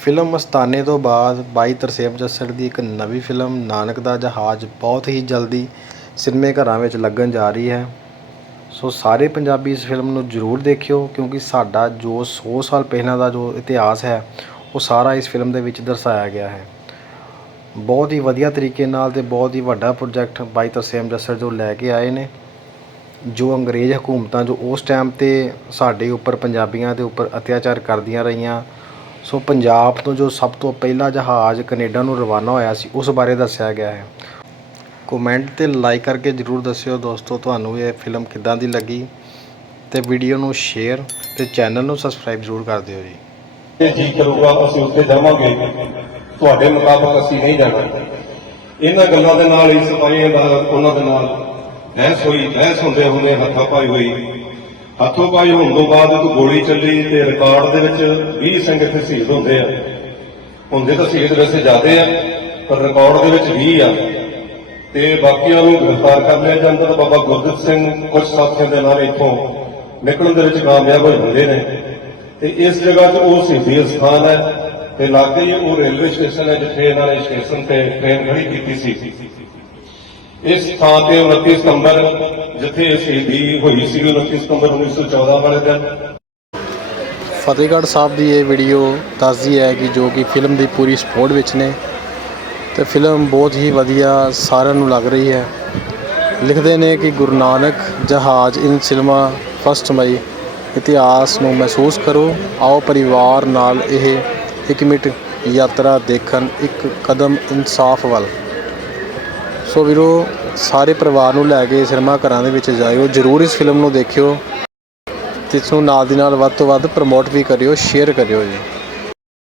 Film ਮਸਤਾਨੇ ਤੋਂ ਬਾਅਦ ਬਾਈ ਤਰਸੇਮ ਜੱਸੜ ਦੀ ਇੱਕ ਨਵੀਂ ਫਿਲਮ ਨਾਨਕ ਦਾ ਜਹਾਜ਼ ਬਹੁਤ ਹੀ ਜਲਦੀ ਸਿਨੇਮੇ ਘਰਾਂ ਵਿੱਚ ਲੱਗਣ ਜਾ ਰਹੀ ਹੈ। ਸੋ ਸਾਰੇ ਪੰਜਾਬੀ ਇਸ ਫਿਲਮ ਨੂੰ ਜ਼ਰੂਰ ਦੇਖਿਓ ਕਿਉਂਕਿ ਸਾਡਾ ਜੋ ਸੌ ਸਾਲ ਪਹਿਲਾਂ ਦਾ ਜੋ ਇਤਿਹਾਸ ਹੈ, ਉਹ ਸਾਰਾ ਇਸ ਫਿਲਮ ਦੇ ਵਿੱਚ ਦਰਸਾਇਆ ਗਿਆ ਹੈ। ਬਹੁਤ ਹੀ ਵਧੀਆ ਤਰੀਕੇ ਨਾਲ ਤੇ ਬਹੁਤ ਹੀ ਵੱਡਾ ਪ੍ਰੋਜੈਕਟ ਬਾਈ ਤਰਸੇਮ ਜੱਸੜ ਜੋ ਲੈ ਕੇ ਆਏ ਨੇ, ਜੋ ਅੰਗਰੇਜ਼ ਹਕੂਮਤਾਂ ਜੋ ਉਸ ਟਾਈਮ ਤੇ ਸਾਡੇ ਉੱਪਰ ਪੰਜਾਬੀਆਂ ਦੇ ਉੱਪਰ ਅਤਿਆਚਾਰ ਕਰਦੀਆਂ ਰਹੀਆਂ ਸੋ ਪੰਜਾਬ ਤੋਂ ਜੋ ਸਭ ਤੋਂ ਪਹਿਲਾ ਜਹਾਜ਼ ਕਨੇਡਾ ਨੂੰ ਰਵਾਨਾ ਹੋਇਆ ਸੀ, ਉਸ ਬਾਰੇ ਦੱਸਿਆ ਗਿਆ ਹੈ। ਕਮੈਂਟ ਅਤੇ ਲਾਈਕ ਕਰਕੇ ਜਰੂਰ ਦੱਸਿਓ ਦੋਸਤੋ, ਤੁਹਾਨੂੰ ਇਹ ਫਿਲਮ ਕਿੱਦਾਂ ਦੀ ਲੱਗੀ? ਅਤੇ ਵੀਡੀਓ ਨੂੰ ਸ਼ੇਅਰ ਅਤੇ ਚੈਨਲ ਨੂੰ ਸਬਸਕ੍ਰਾਈਬ ਜ਼ਰੂਰ ਕਰ ਦਿਓ ਜੀ। ਜੇ ਜੀ ਕਰੂਗਾ, ਅਸੀਂ ਉੱਥੇ ਜਾਵਾਂਗੇ। ਤੁਹਾਡੇ ਮੁਤਾਬਕ ਅਸੀਂ ਨਹੀਂ ਜਾਣਾ। ਇਹਨਾਂ ਗੱਲਾਂ ਦੇ ਨਾਲ ਹੀ ਸਪਾਈਆਂ ਦਾ, ਉਹਨਾਂ ਦੇ ਨਾਲ ਬਹਿਸ ਹੋਈ, ਬਹਿਸ ਹੁੰਦੇ ਹੁੰਦੇ ਹੱਥਾਂ ਪਾਈ ਹੋਈ। ਹੱਥੋਂ ਪਾਈ ਹੋਣ ਤੋਂ ਬਾਅਦ ਇੱਕ ਗੋਲੀ ਚੱਲੀ ਤੇ ਰਿਕਾਰਡ ਦੇ ਵਿੱਚ 20 ਸਿੰਘ ਇੱਥੇ ਸ਼ਹੀਦ ਹੁੰਦੇ ਆ। ਹੁੰਦੇ ਤਾਂ ਸ਼ਹੀਦ ਵੈਸੇ ਜ਼ਿਆਦੇ ਆ, ਪਰ ਰਿਕਾਰਡ ਦੇ ਵਿੱਚ 20 ਆ। ਤੇ ਬਾਕੀਆਂ ਨੂੰ ਗ੍ਰਿਫਤਾਰ ਕਰ ਲਿਆ ਜਾਂਦਾ ਤਾਂ ਬਾਬਾ ਗੁਰਦਿੱਤ ਸਿੰਘ ਕੁਝ ਸਾਥੀਆਂ ਦੇ ਨਾਲ ਇੱਥੋਂ ਨਿਕਲਣ ਦੇ ਵਿੱਚ ਕਾਮਯਾਬ ਹੋਏ ਹੁੰਦੇ ਨੇ। ਤੇ ਇਸ ਜਗ੍ਹਾ 'ਤੇ ਉਹ ਸ਼ਹੀਦੀ ਸਥਾਨ ਹੈ ਤੇ ਲਾਗੇ ਹੀ ਉਹ ਰੇਲਵੇ ਸਟੇਸ਼ਨ ਹੈ ਜਿੱਥੇ ਇਹਨਾਂ ਨੇ ਸਟੇਸ਼ਨ ਤੇ ਟ੍ਰੇਨ ਖੜੀ ਕੀਤੀ ਸੀ। ਇਸ ਥਾਂ ਤੇ 29 ਸਤੰਬਰ, ਜਿੱਥੇ ਸ਼ਹੀਦੀ ਹੋਈ ਸੀ 29 ਸਤੰਬਰ 1914 ਵਾਲੇ ਦਿਨ। ਫਤਿਹਗੜ੍ਹ ਸਾਹਿਬ ਦੀ ਇਹ ਵੀਡੀਓ ਦੱਸਦੀ ਹੈ ਕਿ ਜੋ ਕਿ ਫਿਲਮ ਦੀ ਪੂਰੀ ਸਪੋਰਟ ਵਿੱਚ ਨੇ। ਤੇ ਫਿਲਮ ਬਹੁਤ ਹੀ ਵਧੀਆ ਸਾਰਿਆਂ ਨੂੰ ਲੱਗ ਰਹੀ ਹੈ। ਲਿਖਦੇ ਨੇ ਕਿ ਗੁਰੂ ਨਾਨਕ ਜਹਾਜ਼ ਇਨ ਸਿਨੇਮਾ ਫਸਟ ਮਈ। ਇਤਿਹਾਸ ਨੂੰ ਮਹਿਸੂਸ ਕਰੋ। ਆਓ ਪਰਿਵਾਰ ਨਾਲ ਇਹ ਇੱਕ ਮਿੰਟ ਯਾਤਰਾ ਦੇਖਣ, ਇੱਕ ਕਦਮ ਇਨਸਾਫ ਵੱਲ। ਸੋ ਵੀਰੋ, ਸਾਰੇ ਪਰਿਵਾਰ ਨੂੰ ਲੈ ਕੇ ਸਿਨੇਮਾ ਘਰਾਂ ਦੇ ਵਿੱਚ ਜਾਇਓ, ਜਰੂਰ ਇਸ ਫਿਲਮ ਨੂੰ ਦੇਖਿਓ ਤੇ ਇਸ ਨੂੰ ਨਾਲ ਦੀ ਨਾਲ ਵੱਧ ਤੋਂ ਵੱਧ ਪ੍ਰਮੋਟ ਵੀ ਕਰਿਓ ਸ਼ੇਅਰ ਕਰਿਓ ਜੀ।